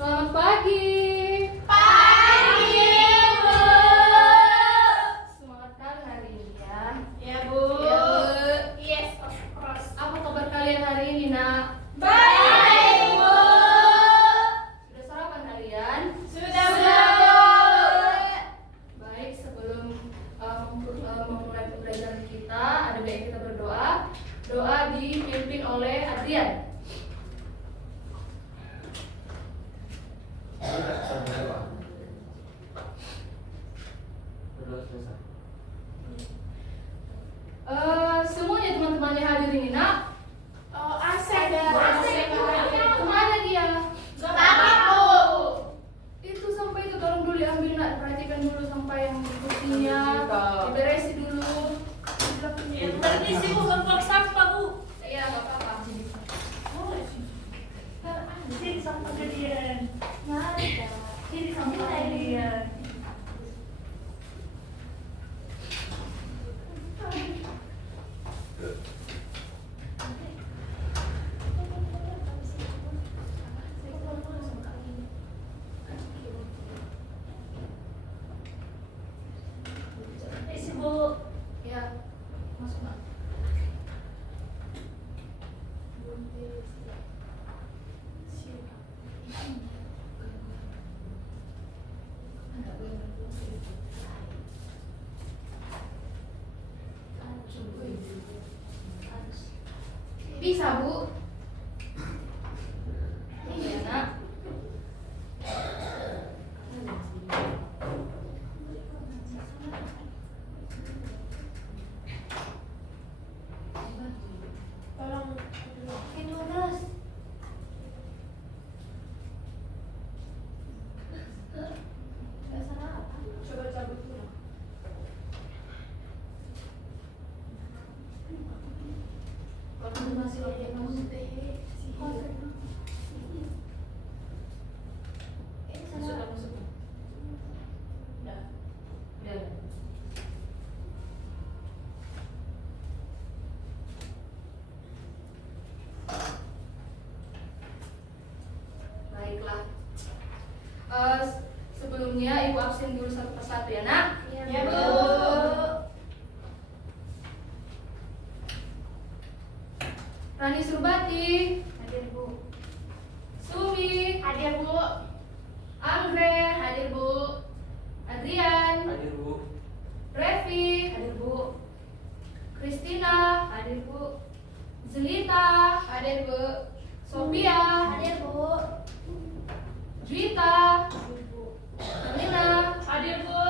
Selamat pagi. Pagi, Bu. Semangat kan hari ini ya? Ya, Bu. Ya, Bu. Yes, of course. Apa kabar kalian hari ini, Nak? Baik, Bu. Sudah sarapan kalian? Sudah, Bu. Baik, sebelum memulai pembelajaran kita, ada baik kita berdoa. Doa dipimpin oleh Adrian. Semuanya teman-teman yang hadir ini, Nak. Asep. Kemana dia? Selamat, Bu. Itu sampai itu tolong dulu diambil, Nak. Perhatikan dulu sampai yang kursinya diberesi dulu. Permisi, Bu, untuk sampah, Bu. Iya, nggak apa-apa. Sini sampah kalian. Sini sampah kalian. Isi, Bu. Ya, masuk, Nak. Bisa, Bu. Iya, Nak. Tolong. Coba cabut dulu. Waktu masih waktu kamu masuk. Udah. Baiklah. Sebelumnya Ibu absen dulu satu persatu ya, Nak. Ya, Bu. Rani Surbati, Hadir, Bu. Sumi, Hadir, Bu. Anggrek, Hadir, Bu. Adrian, Hadir, Bu. Revi, Hadir, Bu. Kristina, Hadir, Bu. Zelita, Hadir, Bu. Sophia, Hadir, Bu. Juwita, Hadir, Bu. Alina, Hadir, Bu.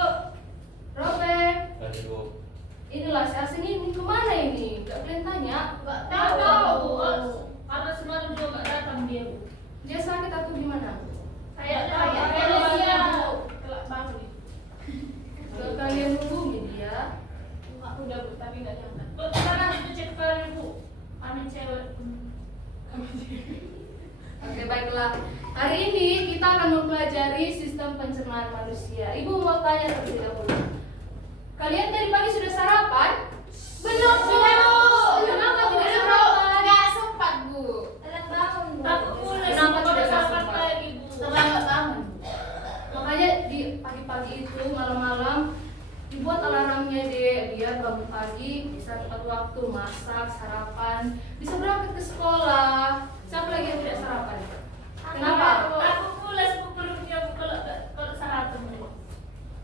Robert. Hadir, Bu. Inilah si Asin ini kemana ini? Gak kalian tanya? Nggak tahu, Bu. Karena semalam juga nggak datang dia, Bu. Dia sakit atau gimana? Kayaknya telat bangun. Gak kalian hubungi dia? Aku udah, Bu, tapi nggak diangkat. Bu, sekarang itu cek kalian, Bu. Amin cewek. Oke, baiklah. Hari ini kita akan mempelajari sistem pencernaan manusia. Ibu mau tanya terlebih dahulu. Kalian tadi pagi sudah sarapan? Belum, Bu. Kenapa tidak sarapan? Nggak sempat, Bu. Telat bangun, Bu. Aku mulai Kenapa sempat tidak sarapan sempat? lagi, Bu. Terlambat bangun. Makanya di pagi-pagi itu, malam-malam dibuat alarmnya deh, biar bangun pagi bisa tepat waktu masak, sarapan, bisa berangkat ke sekolah. Siapa lagi yang tidak sarapan? Kenapa? Aku mulai sebelum kerja, Bu, kalau sarapan, Bu.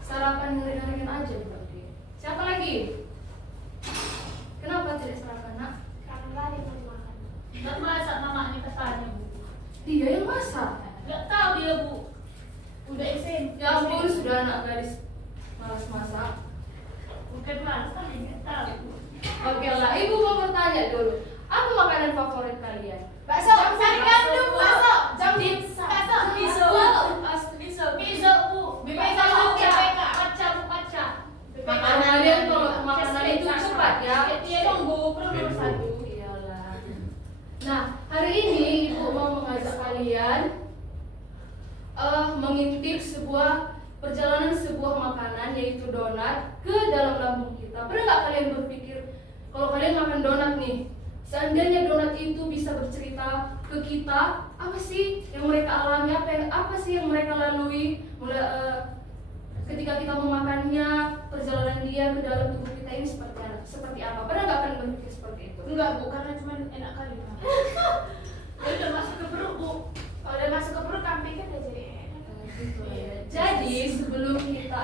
Sarapan ringan-ringan aja berarti. Siapa lagi? Kenapa tidak sarapan, Nak? Karena lari mau makan. Nggak masak mamanya katanya, Bu. Dia yang masak. Nggak tahu dia, Bu. Udah SMP. Ya ampun, sudah anak gadis malas masak. Bukan malas, tapi nggak tahu, Bu. Oke lah, ibu mau bertanya dulu. Apa makanan favorit kalian? Bakso, sari gandum, bakso, bakso, miso, miso, Bu, BPK, kaca. Makanan kalian kalau makanan itu cepat ya. Iya dong, Bu, nomor satu. Iyalah. Nah, hari ini ibu mau mengajak kalian mengintip sebuah perjalanan sebuah makanan yaitu donat ke dalam lambung kita. Pernah nggak kalian berpikir kalau kalian makan donat nih, seandainya donat itu bisa bercerita ke kita, apa sih yang mereka alami, apa apa sih yang mereka lalui ketika kita memakannya, perjalanan dia ke dalam tubuh kita ini seperti apa? Pernah nggak akan berpikir seperti itu? Enggak Bu, karena cuma enak kali Pak. Dia udah masuk ke perut Bu. Kalau udah masuk ke perut kambing kan udah jadi enak. Gitu ya. Jadi sebelum kita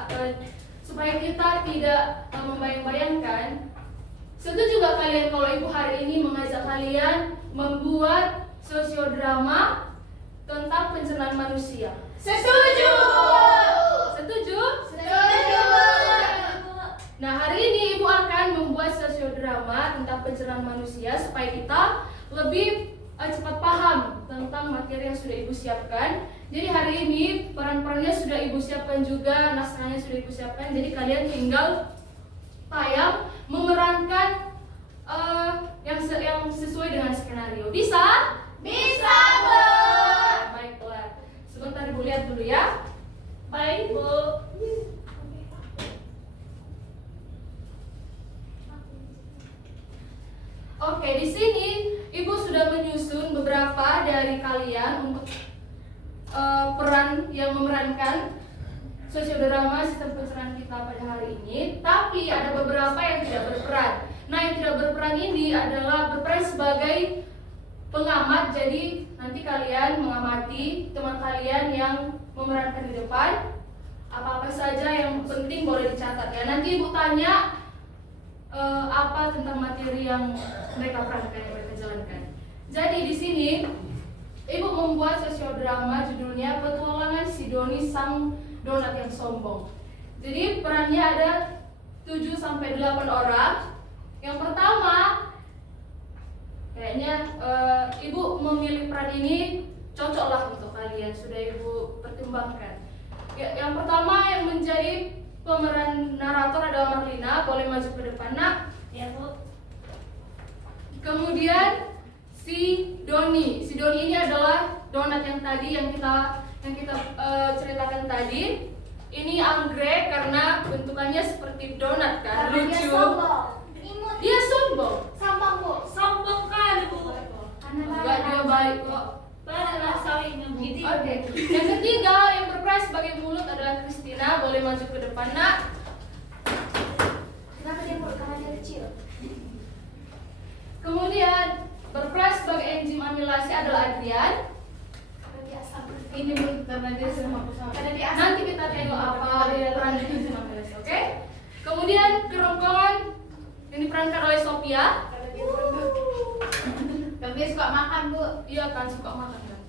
supaya kita tidak membayang-bayangkan, setuju gak kalian kalau ibu hari ini mengajak kalian membuat sosiodrama tentang pencernaan manusia? Setuju. Setuju? Setuju. Nah, hari ini ibu akan membuat sosiodrama tentang pencernaan manusia supaya kita lebih cepat paham tentang materi yang sudah ibu siapkan. Jadi hari ini peran-perannya sudah ibu siapkan juga, naskahnya sudah ibu siapkan. Jadi kalian tinggal tayang memerankan yang sesuai dengan skenario. Bisa? Bisa, Bu. Baiklah. Sebentar ibu lihat dulu ya. Baik Bu. Oke, di sini ibu sudah menyusun beberapa dari kalian untuk peran yang memerankan sosiodrama sistem pencernaan kita pada hari ini. Tapi ada beberapa yang tidak berperan. Nah, yang tidak berperan ini adalah berperan sebagai pengamat. Jadi nanti kalian mengamati teman kalian yang memerankan di depan. Apa-apa saja yang penting boleh dicatat ya. Nanti ibu tanya apa tentang materi yang mereka perankan, yang mereka jalankan. Jadi di sini ibu membuat sosiodrama judulnya Petualangan si Doni Sang Donat yang Sombong. Jadi perannya ada 7-8 orang. Yang pertama, kayaknya ibu memilih peran ini cocoklah untuk kalian, sudah ibu pertimbangkan. Yang pertama yang menjadi pemeran narator adalah Marlina, boleh maju ke depan nak. Ya Bu. Kemudian si Doni ini adalah donat yang tadi yang kita ceritakan tadi. Ini anggrek karena bentukannya seperti donat kan, Karena dia lucu. sombong. Imut. Dia sombong. Sombong, Bu. Sombong kali Bu. Karena Enggak, dia baik kok. Padahal sawinya begitu. Oke. Yang ketiga yang berperan sebagai mulut adalah Christina, boleh maju ke depan nak. Kenapa dia mulut? Karena dia kecil. Kemudian berperan sebagai enzim amilase adalah Adrian. Karena dia asam. Ini karena dia sama aku sama. Karena dia asam. Nanti kita tengok apa peran enzim amilase, oke? Kemudian kerongkongan yang diperankan oleh Sophia. Karena dia berendam. Dan dia suka makan, Bu. Iya kan, suka makan kan.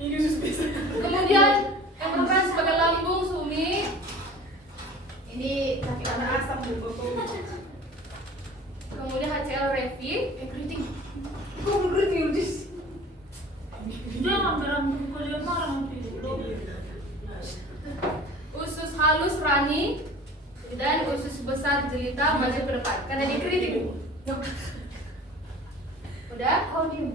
Ini sus bisa. Kemudian yang berperan sebagai lambung Sumi. Ini sakit anak asam, Bu. Kemudian HCL Revi. Keriting. Kok berhenti Udis? Jangan berantem kalian marah nanti. Usus halus Rani. Dan usus besar Jelita maju ke depan karena dikritik. Udah? Oh, dia.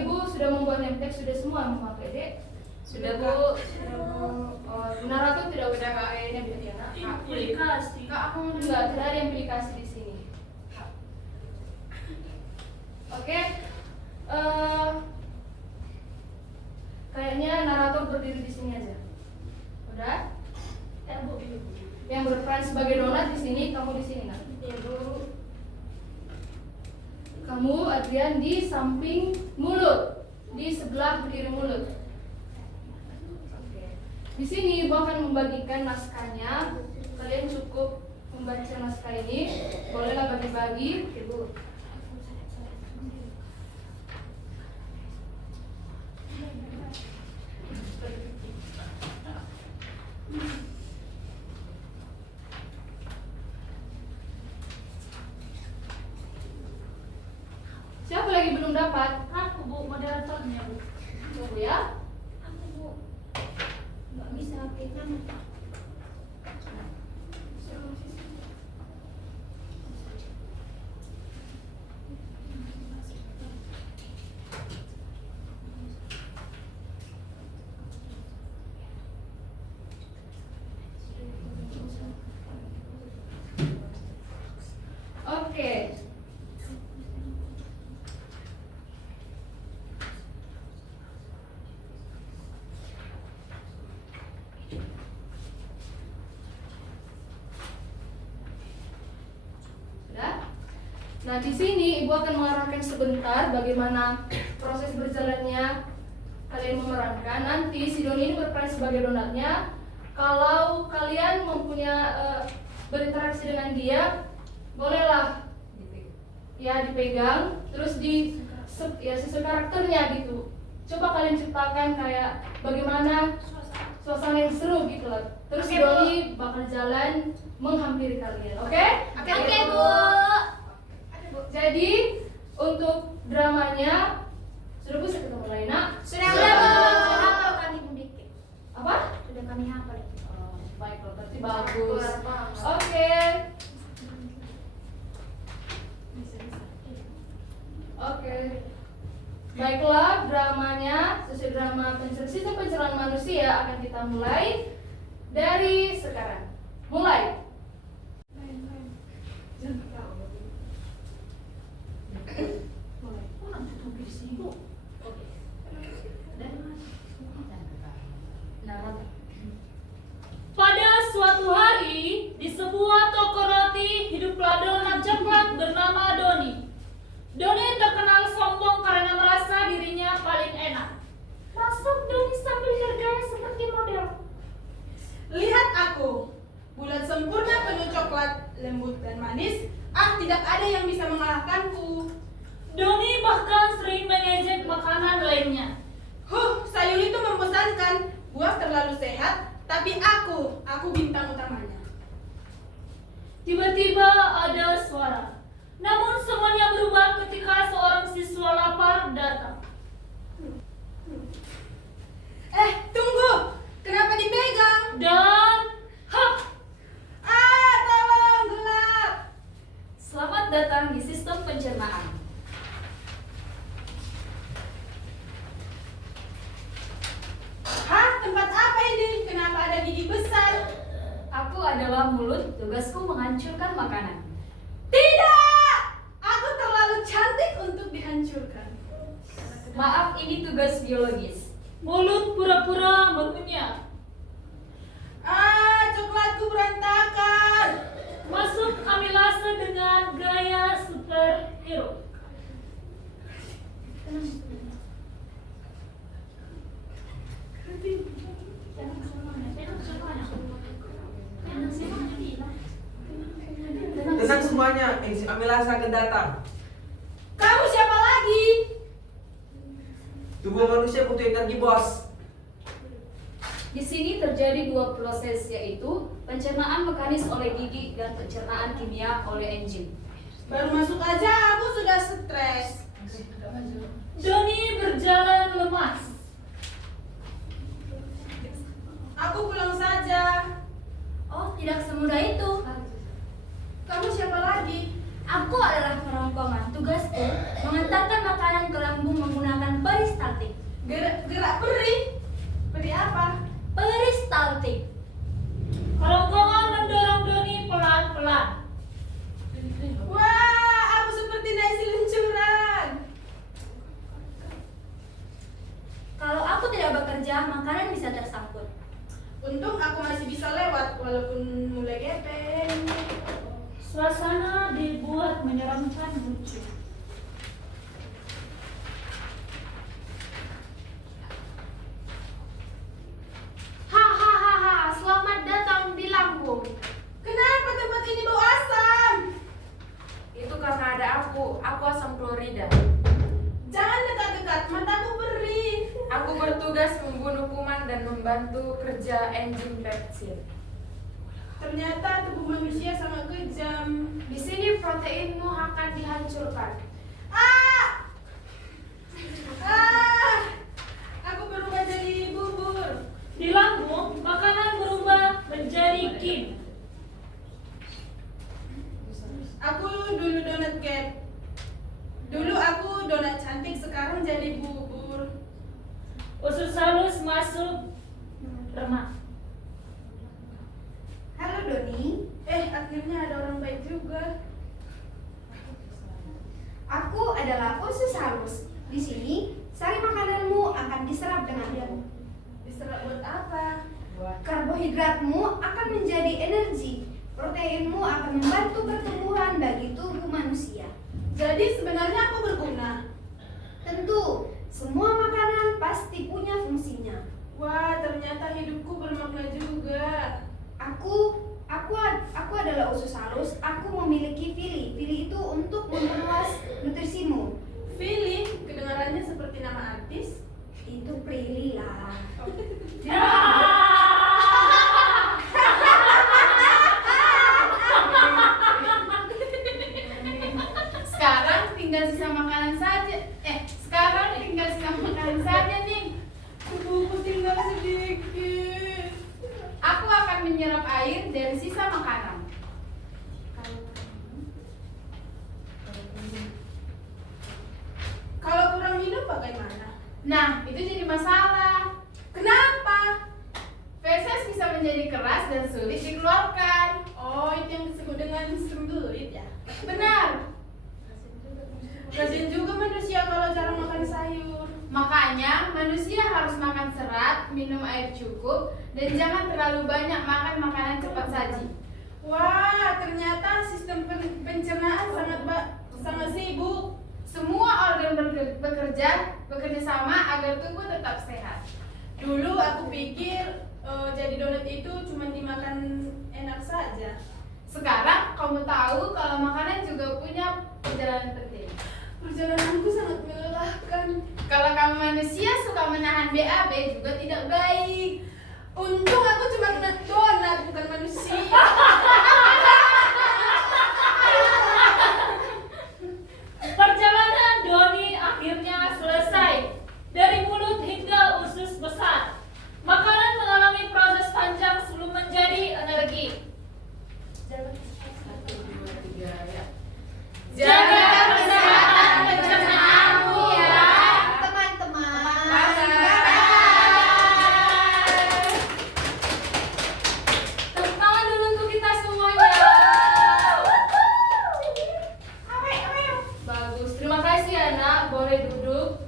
Ibu sudah membuat name tag sudah semua memakai dek. Sudah Bu. Narator tidak ada KE-nya berarti ya nak. Aplikasi. Kak aku enggak, tidak ada yang pilih kasih di sini. Oke. Kayaknya narator berdiri di sini aja. Udah? Ya Bu. Yang berperan sebagai donat di sini, kamu di sini nak. Ya Bu. Kamu Adrian di samping mulut, di sebelah berdiri mulut. Oke. Di sini Ibu akan membagikan naskahnya. Kalian cukup membaca naskah ini. Bolehlah bagi-bagi, Ibu. Siapa lagi belum dapat? Aku Bu, moderatornya Bu. Tunggu ya. Aku, Bu. Nggak bisa klik nama. Oke. Nah, di sini Ibu akan mengarahkan sebentar bagaimana proses berjalannya kalian memerankan. Nanti si Doni ini berperan sebagai donatnya. Kalau kalian mempunyai berinteraksi dengan dia, bolehlah ya dipegang, terus ya sesuai karakternya gitu. Coba kalian ciptakan kayak bagaimana suasana yang seru gitu lah. Terus si Doni bakal jalan menghampiri kalian, oke? Oke, Bu. Jadi untuk dramanya sudah bisa kita mulai, nak? Sudah, Bu. Hafal kami Bu Diki. Apa? Sudah kami hafal. Baiklah, berarti bagus. Bagus. Oke. Oke. Baiklah, dramanya sesuai drama sistem pencernaan manusia akan kita mulai dari sekarang. Mulai. Pada suatu hari, di sebuah toko roti, hiduplah donat coklat bernama Doni. Doni terkenal sombong karena merasa dirinya paling enak. Masuk Doni sambil bergaya seperti model. Lihat aku, bulat sempurna penuh coklat, lembut dan manis. Tidak ada yang bisa mengalahkanku. Doni bahkan sering mengejek makanan lainnya. Sayur itu membosankan. Buah terlalu sehat, tapi aku bintang utamanya. Tiba-tiba ada suara. Namun semuanya berubah ketika seorang siswa lapar datang. Tunggu, kenapa dipegang? Dan hap! Tolong, gelap. Selamat datang di sistem pencernaan. Tempat apa ini? Kenapa ada gigi besar? Aku adalah mulut, tugasku menghancurkan makanan. Tidak! Aku terlalu cantik untuk dihancurkan. Maaf, ini tugas biologis. Mulut pura-pura mengunyah. Coklatku berantakan. Masuk amilase dengan gaya superhero. Tenang semuanya, enzim amilase akan datang. Kamu siapa lagi? Tubuh manusia butuh energi, bos. Di sini terjadi dua proses, yaitu pencernaan mekanis oleh gigi dan pencernaan kimia oleh enzim. Baru masuk aja aku sudah stres. Doni berjalan lemas. Aku pulang saja. Oh, tidak semudah itu. Kamu siapa lagi? Aku adalah kerongkongan. Tugasku mengantarkan makanan ke lambung menggunakan peristaltik. Gerak peri. Peri apa? Peristaltik. Kerongkongan mendorong Doni pelan-pelan. Wah, aku seperti naik seluncuran. Kalau aku tidak bekerja, makanan bisa tersangkut. Untung aku masih bisa lewat walaupun mulai gepeng. Suasana dibuat menyeramkan lucu. Hahaha, selamat datang di lambung. Kenapa tempat ini bau asam? Itu karena ada aku asam klorida. Jangan dekat-dekat, mataku perih. Aku bertugas membunuh kuman dan membantu kerja enzim pepsid. Ternyata tubuh manusia sangat kejam. Di sini proteinmu akan dihancurkan. Aku berubah jadi bubur. Di lambung, makanan berubah menjadi kim. Aku dulu donat cat. Dulu aku donat cantik, sekarang jadi bubur. Usus halus masuk remah. Halo Doni. Akhirnya ada orang baik juga. Aku adalah usus halus. Di sini, sari makananmu akan diserap denganku. Diserap buat apa? Karbohidratmu akan menjadi energi. Proteinmu akan membantu pertumbuhan bagi tubuh manusia. Jadi sebenarnya aku berguna. Tentu, semua makanan pasti punya fungsinya. Wah, ternyata hidupku bermakna juga. Aku adalah usus halus. Aku memiliki Fili. Fili itu untuk memperluas nutrisimu. Fili, kedengarannya seperti nama artis. Itu Prilly lah. Sekarang tinggal sisa makanan saja. Sekarang tinggal sisa makanan saja nih. Tubuhku tinggal sedikit. Aku akan menyerap air dari sisa makanan. Kalau kurang minum bagaimana? Nah, itu jadi masalah. Kenapa? Feses bisa menjadi keras dan sulit dikeluarkan. Oh, itu yang disebut dengan sembelit ya? Benar. Kasian juga manusia kalau jarang makan sayur. Makanya manusia harus makan serat, minum air cukup, dan jangan terlalu banyak makan makanan cepat saji. Wah, ternyata sistem pencernaan sangat sibuk. Semua organ bekerja sama agar tubuh tetap sehat. Dulu aku pikir jadi donat itu cuma dimakan enak saja. Sekarang kamu tahu kalau makanan juga punya perjalanan penting. Perjalananku sangat melelahkan. Kalau kamu manusia suka menahan BAB juga tidak baik. Untung aku cuma kena donat bukan manusia. Perjalanan Doni akhirnya selesai. Dari mulut hingga usus besar, makanan mengalami proses panjang sebelum menjadi energi. Jaga kesehatan pencernaanmu ya, Teman-teman. Tepuk tangan dulu untuk kita semuanya. Bagus, terima kasih anak. Boleh duduk.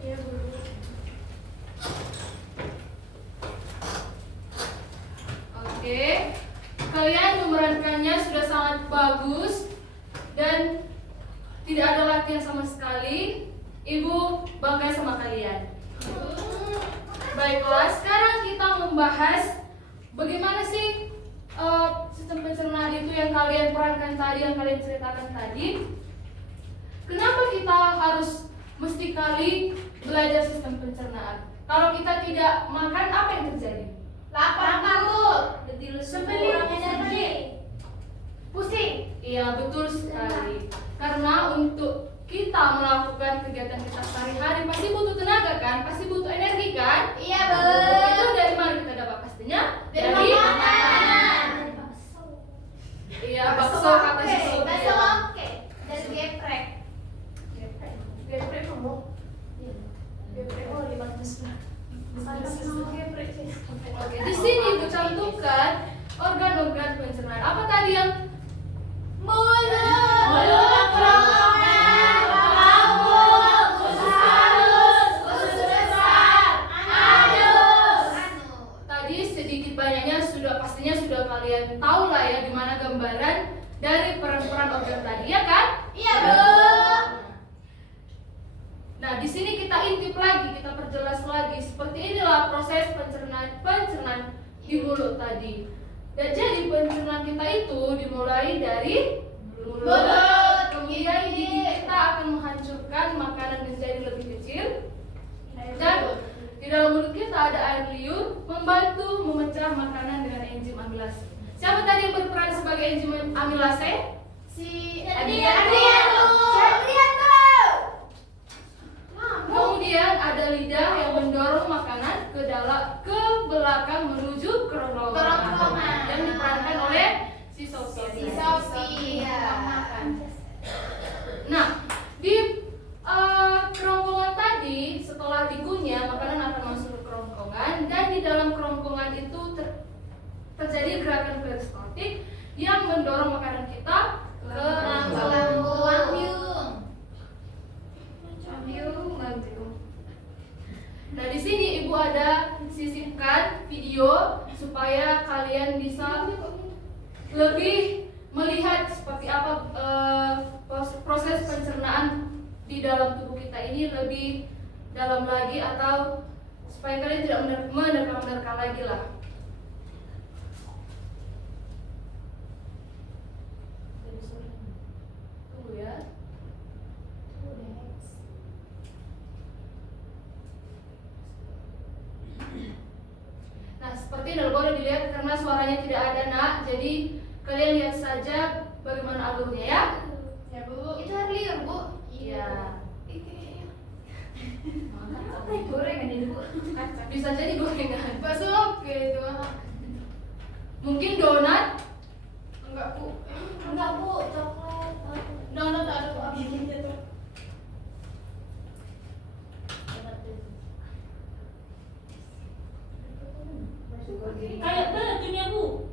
Oke, kalian memerankannya sudah sangat bagus dan tidak ada latihan sama sekali. Ibu bangga sama kalian. Baiklah, sekarang kita membahas bagaimana sih sistem pencernaan itu yang kalian perankan tadi, yang kalian ceritakan tadi. Kenapa kita harus mesti kali belajar sistem pencernaan? Kalau kita tidak makan, apa yang terjadi? Lapar perut. Kurang energi. Pusing. Iya, betul sekali. Karena untuk kita melakukan kegiatan kita sehari-hari pasti butuh tenaga kan? Pasti butuh energi kan? Iya, Itu dari mana kita dapat pastinya? Dari makanan. Iya, bakso kata si Sophia. Bakso oke. Dan geprek. Geprek kamu? Geprek oh 500 lah. Oke, di sini dicantumkan organ-organ pencernaan. Apa tadi yang Mulut, kerongkongan, lambung, usus halus, usus besar, anus. tadi sedikit banyaknya pastinya sudah kalian tahu lah ya gimana gambaran dari peran-peran organ tadi ya kan? Iya, Bu. Nah, di sini kita intip lagi, kita perjelas lagi. Seperti inilah proses pencernaan di mulut tadi. Dan jadi pencernaan kita itu dimulai dari mulut. Kemudian gigi kita akan menghancurkan makanan menjadi lebih kecil. Dan di dalam mulut kita ada air liur membantu memecah makanan dengan enzim amilase. Siapa tadi yang berperan sebagai enzim amilase? Si Adrian. Kemudian ada lidah yang mendorong makanan ke belakang menuju kerongkongan yang diperankan oleh si Sophia. Nah, di kerongkongan tadi setelah dikunyah makanan akan masuk ke kerongkongan dan di dalam kerongkongan itu terjadi gerakan peristaltik yang mendorong makanan kita ke lambung. Nah, di sini Ibu ada sisipkan video supaya kalian bisa lebih melihat seperti apa proses pencernaan di dalam tubuh kita ini lebih dalam lagi, atau supaya kalian tidak menerka lagi lah. Tunggu ya. Nah, seperti ini boleh dilihat karena suaranya tidak ada nak, jadi kalian lihat saja bagaimana alurnya ya. Ya Bu. Itu air liur, Bu. Iya. Apa yang gorengan ini, Bu? Bisa jadi gorengan. Bakso oke itu. Mungkin donat. Enggak Bu. Enggak, Bu, coklat. Donat ada Bu. Bikinnya tuh. Kayak batunya Bu.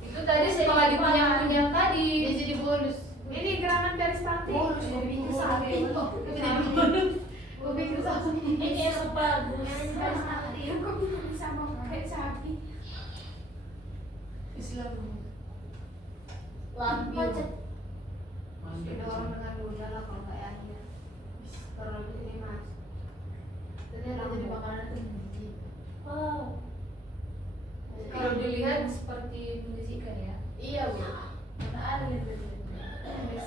Itu tadi setelah dikunyah-kunyah tadi. Dia jadi bonus. Ini gerangan peristaltik. Bonus. Gue pikir sapi. Gue jadi bonus. Gue pikir sapi. Ini bagus. Peristaltik. Kok bisa mau kayak sapi? Islam. Lampu. Ada orang dengan duda lah kalau kayak akhir. Terlalu di sini Mas. Jadi ada jadi makanan tuh biji. Wow. Kalau dilihat seperti menjijikan ya. Iya Bu. Mana ada yang beda.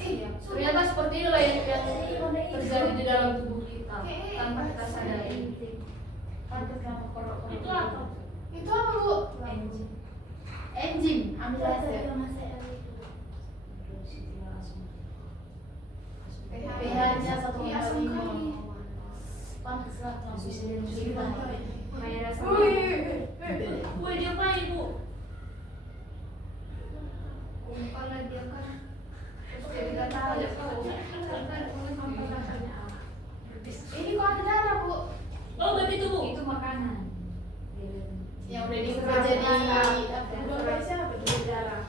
Iya. Ternyata seperti inilah yang terjadi di dalam tubuh kita tanpa kita sadari. Itu apa? Itu apa Bu? Enzim. Amilase. pH-nya 1,5. Pantaslah langsung Kayak rasa. Wih, dia apa Ibu? Umpan lagi kan. Terus kayak kita tahu. Ini kok ada darah Bu? Oh, berarti itu Bu. Itu makanan. Yang udah diubah jadi udah siapa? Jadi darah.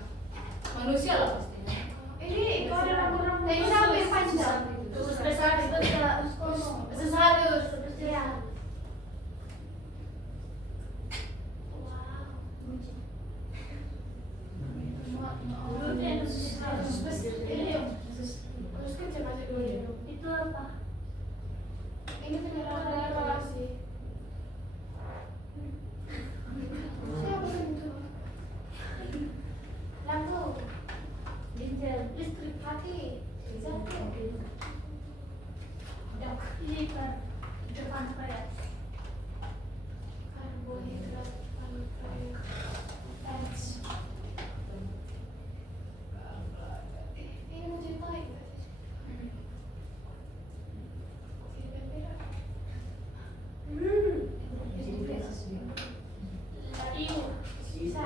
Manusia lah pastinya. Ini kok ada rambut-rambut. Ini sampai panjang. Khusus spesialis itu ya. Khusus harus. Ya. Itu apa? Ini penyerahan darah sih. Siapa itu? Lampu. Ginjal. Listrik hati. Ini kan depan saya. Karbohidrat, ini mau ceritain nggak sih? Iyo. Bisa.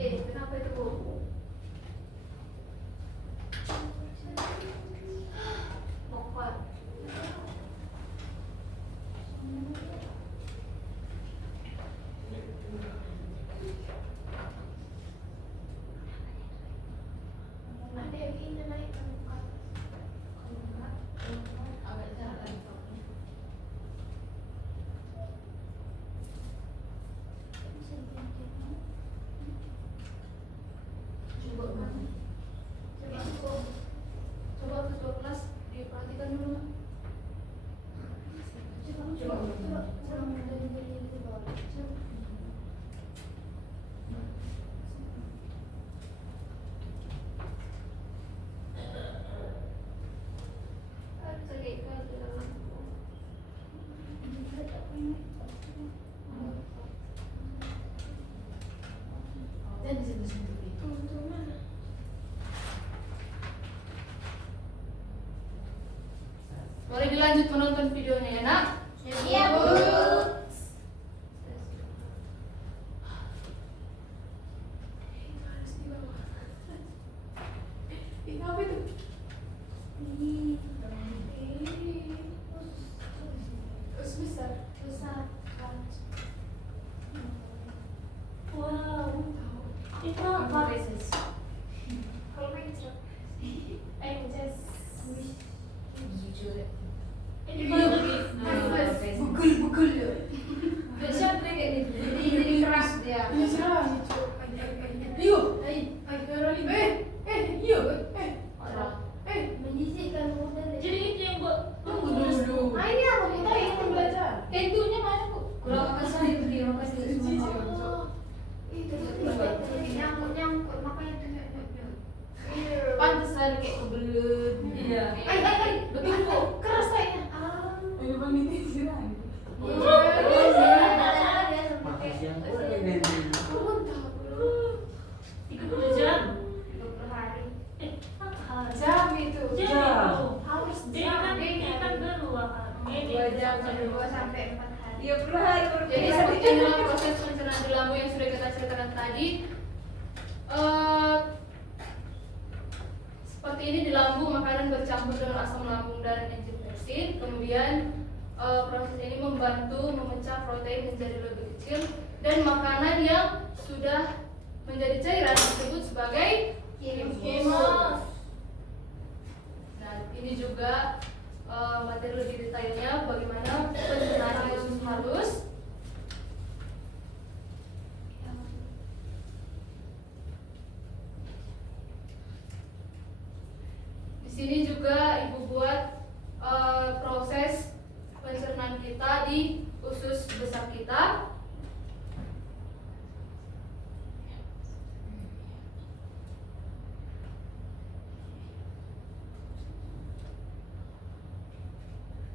Kenapa itu Bu? Pokok. Ada yang ini naik ke atas. Agak jalan. Coba ketua kelas diperhatikan dulu. Dan di situ itu. Boleh dilanjut menonton videonya ya nak? Iya Bu. Itu apa itu? Terus besar. Wow. Itu apa? Kalau main cerap. Ences. Ini bagus. Bukul. sampai 2 sampai 4 hari. Iya, hari. Jadi seperti inilah proses pencernaan di lambung yang sudah kita ceritakan tadi. Seperti ini di lambung makanan bercampur dengan asam lambung dan enzim pepsin. Kemudian proses ini membantu memecah protein menjadi lebih kecil dan makanan yang sudah menjadi cairan disebut sebagai khimus. Nah, ini juga materi lebih detailnya bagaimana pencernaan di usus halus. Di sini juga Ibu buat proses pencernaan kita di usus besar kita.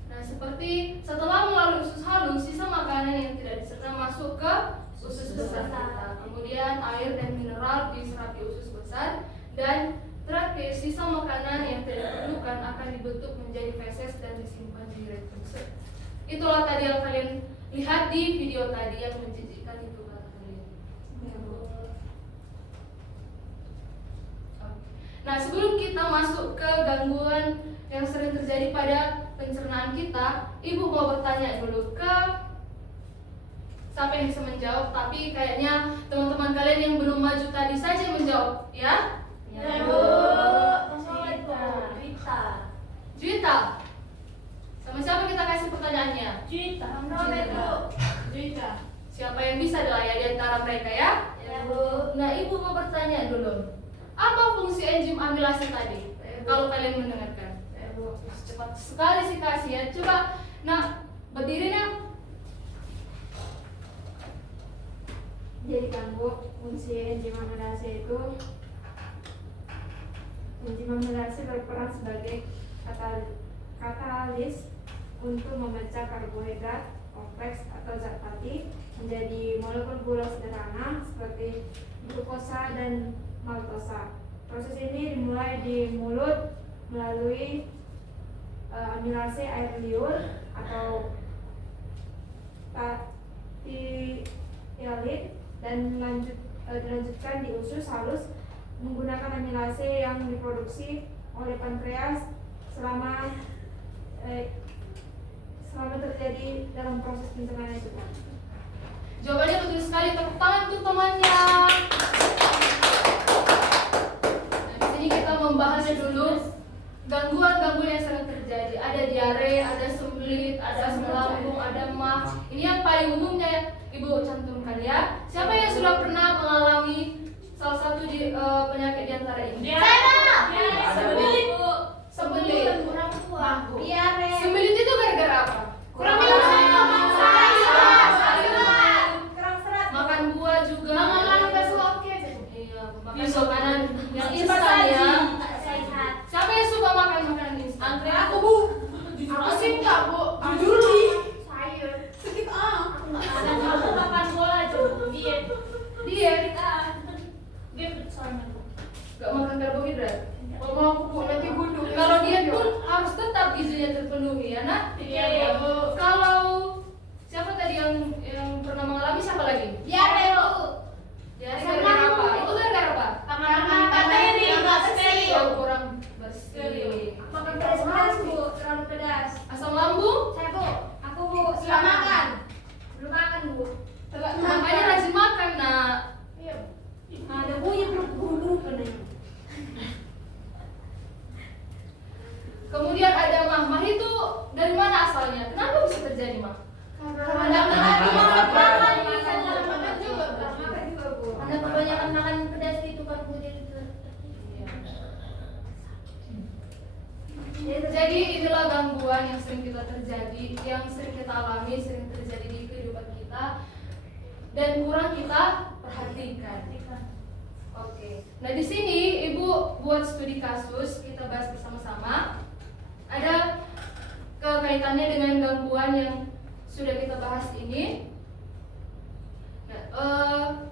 Nah, seperti setelah melalui usus halus, sisa makanan yang tidak dicerna masuk ke usus besar kita. Kemudian air dan mineral diserap di usus besar, dan terakhir sisa makanan yang tidak diperlukan akan dibentuk menjadi feses dan disimpan di rektum. Itulah tadi yang kalian lihat di video tadi yang menjijikkan itu kata kalian. Nah, sebelum kita masuk ke gangguan yang sering terjadi pada pencernaan kita, Ibu mau bertanya dulu ke siapa yang bisa menjawab, tapi kayaknya teman-teman kalian yang belum maju tadi saja menjawab, ya? Ya, Bu. Juwita. Sama siapa kita kasih pertanyaannya? Juwita. Juwita. Siapa yang bisa dilayani di antara mereka, ya? Ya, Bu. Nah, Ibu mau bertanya dulu. Apa fungsi enzim amilase tadi? Kalau kalian mendengarkan. Cepat sekali sih kasih ya. Coba, nah, berdiri nak. Jadi kan Bu, fungsi enzim amilase itu, enzim amilase berperan sebagai katalis untuk memecah karbohidrat kompleks atau zat fatty menjadi molekul gula sederhana seperti glukosa dan maltosa. Proses ini dimulai di mulut melalui amilase air liur atau patialit dan dilanjutkan di usus halus menggunakan amilase yang diproduksi oleh pankreas selama terjadi dalam proses pencernaan itu. Jawabannya betul sekali, tepuk tangan untuk temannya. Nah, di sini kita membahasnya dulu gangguan-gangguan yang sering terjadi. Ada diare, ada sembelit, ada asam lambung, ada mah. Ini yang paling umumnya Ibu cantumkan ya. Siapa yang sudah pernah mengalami salah satu penyakit di antara ini? Sembelit. Sembelit. Kurang kuat. Mampu. Diare. Sembelit itu gara-gara apa? Kurang minum Kurang serat. Makan buah juga. Makanan udah oke aja. Iya, makan Bisa. makanan yang Cepat instan saji. ya. Sehat. Siapa yang suka makan makanan instan? Aku Bu. Aku sih enggak Bu. Jujur nih. Sayur. Sedikit Aku nggak makan. Aku makan bola aja. Diet. Diet. Dia soalnya. Gak makan karbohidrat. Mama aku Bu nanti gundul. Kalau diet pun harus tetap gizinya terpenuhi ya nak. Iya. Kalau siapa tadi yang pernah mengalami, siapa lagi? Diare Bu. Diare gara-gara apa? Itu gara-gara apa? Makan materi enggak steril. Oh, kurang bersih. Makan pedas Bu. Terlalu pedas. Asam lambung? Saya Bu. Aku Bu. Sudah makan. Belum makan Bu. Makanya rajin makan nak. Iya. Ada Bu yang buru-buru katanya. Kemudian ada mah. Mah itu dari mana asalnya? Kenapa bisa terjadi mah? Karena Makan juga Bu. makan juga Bu. Karena kebanyakan makan pedas itu kan Bu, jadi Jadi inilah gangguan yang sering kita terjadi, yang sering kita alami, sering terjadi di kehidupan kita, dan kurang kita perhatikan. Oke. Nah di sini Ibu buat studi kasus, kita bahas bersama-sama. Ada kekaitannya dengan gangguan yang sudah kita bahas ini. Nah,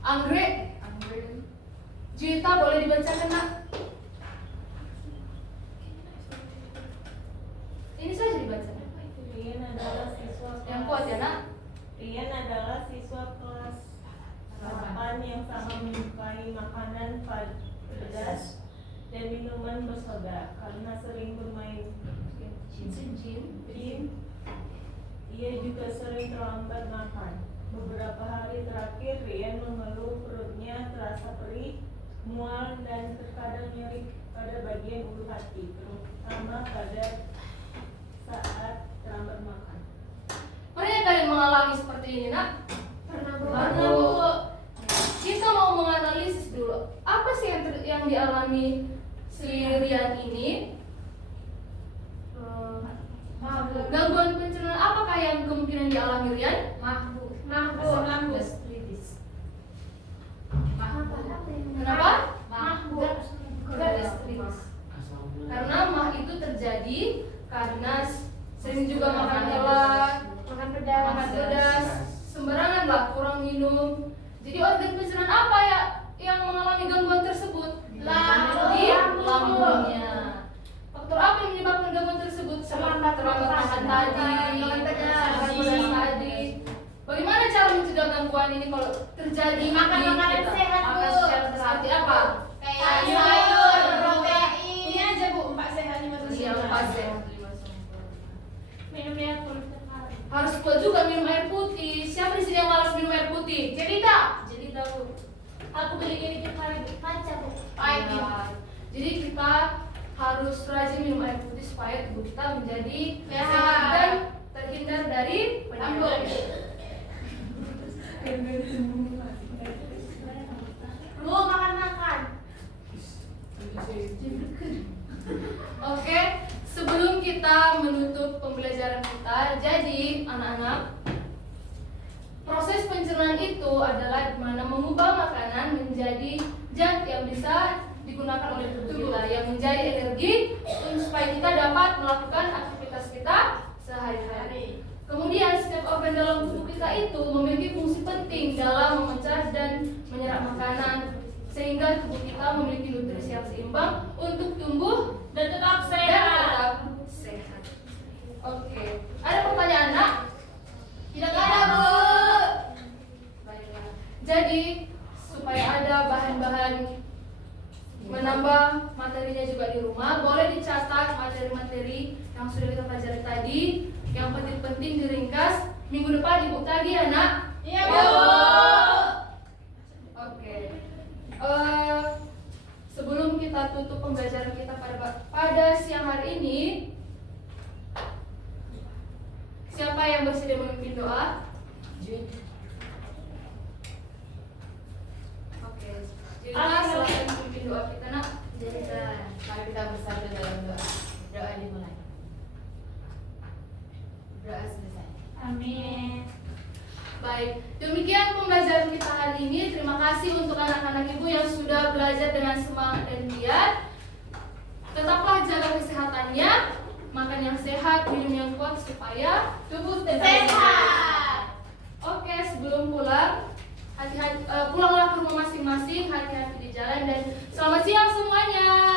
anggrek. Juwita boleh dibacakan nak? Ini saja dibaca. adalah siswa kelas 8 yang sama menyukai makanan pedas dan minuman bersoda. Karena sering bermain game, ia juga sering terlambat makan. Beberapa hari terakhir, Rian mengeluh perutnya terasa perih, mual, dan terkadang nyeri pada bagian ulu hati, terutama pada saat terlambat makan. Pernah kalian mengalami seperti ini, Nak? Pernah, Bu. Kita mau menganalisis dulu. Apa sih yang dialami si Rian ini? Gangguan pencernaan apakah yang kemungkinan dialami Rian? Asam lambung. Kenapa? Gastritis. Karena mah itu terjadi karena sering juga makan telat, Makan makan pedas, sembarangan lah, kurang minum. Jadi organ pencernaan apa ya yang mengalami gangguan tersebut? Lambungnya. Faktor apa yang menyebabkan gangguan tersebut? Terlambat makan tadi, pedas tadi. Bagaimana cara mencegah gangguan ini kalau terjadi? Makan makanan kita? sehat, Bu. Makan sehat seperti apa? Kayak sayur, protein. Ini aja, Bu, 4 sehat 5 Iya, sempurna. 4 sehat 5 sempurna. Minum air putih setiap hari. Harus kuat juga minum air putih. Siapa di sini yang malas minum air putih? Jadi Bu. Aku beli ini tiap hari, baca Bu. Ya. Jadi kita harus rajin minum air putih supaya tubuh kita menjadi sehat dan terhindar dari penyakit. Bu, makan. Oke, sebelum kita menutup pembelajaran kita, jadi anak-anak, proses pencernaan itu adalah dimana mengubah makanan menjadi zat yang bisa digunakan oleh tubuh kita, yang menjadi energi supaya kita dapat melakukan aktivitas kita sehari-hari. Kemudian setiap organ dalam tubuh kita itu memiliki fungsi penting dalam memecah dan menyerap makanan, sehingga tubuh kita memiliki nutrisi yang seimbang untuk tumbuh Dan tetap dan sehat. tetap sehat. Oke, ada pertanyaan, Nak? Tidak ada, Bu. Baiklah. Jadi supaya ada bahan-bahan menambah materinya juga di rumah, boleh dicatat materi-materi yang sudah kita pelajari tadi. Yang penting-penting diringkas. Minggu depan Ibu tagih ya, Nak? Iya, Bu. Oke. Sebelum kita tutup pembelajaran kita pada siang hari ini, siapa yang bersedia memimpin doa? Oke. Jadi silakan memimpin doa kita, Nak. Mari kita bersatu dalam doa. Doa dimulai. Doa selesai. Amin. Baik, demikian pembelajaran kita hari ini. Terima kasih untuk anak-anak Ibu yang sudah belajar dengan semangat dan giat. Tetaplah jaga kesehatannya, makan yang sehat, minum yang kuat supaya tubuh tetap sehat. Oke, sebelum pulang, pulanglah ke rumah masing-masing, hati-hati di jalan dan selamat siang semuanya.